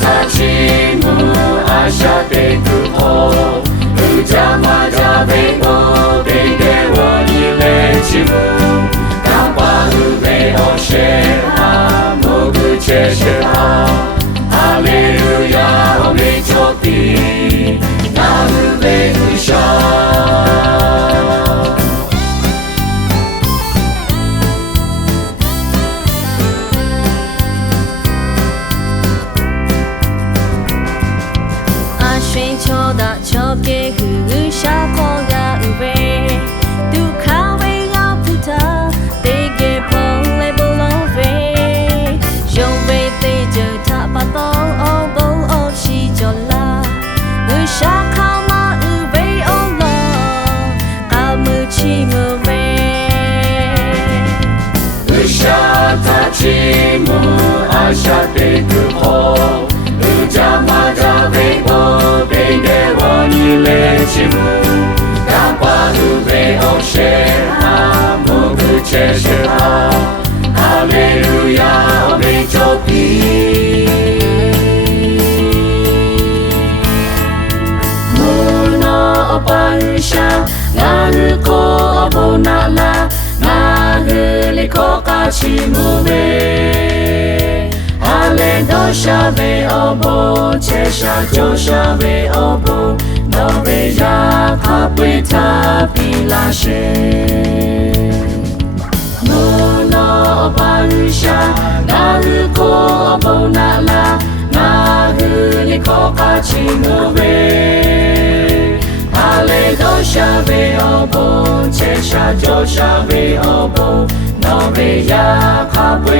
tachimu ashatetuho ujama bego begewo nilechimu kapa ube osheha moguchesheha Hallelujah omechopi na ube usha 저게 흐샤코가 우베 두카웨가 부타 되게 볼레 볼로베 쇼베 때저 타바도 오보 오시졸라 흐샤카마 우베 올라 까무치무베 흐샤타치무 아샤테크호 우자마자베고 베게워 니레치무 까빠누베 오셰하 무구체셰하 할렐루야 오메초피 무너 오빠으샤 나를 코보나라 나를 코까치무베 Dosha ve obo, chesha josha ve obo, no ve ya kapita pilashe. Muno barusha, naruko obo nala, nahuliko kachimuve. Ale dosha ve obo, chesha josha ve obo, no ve ya kapita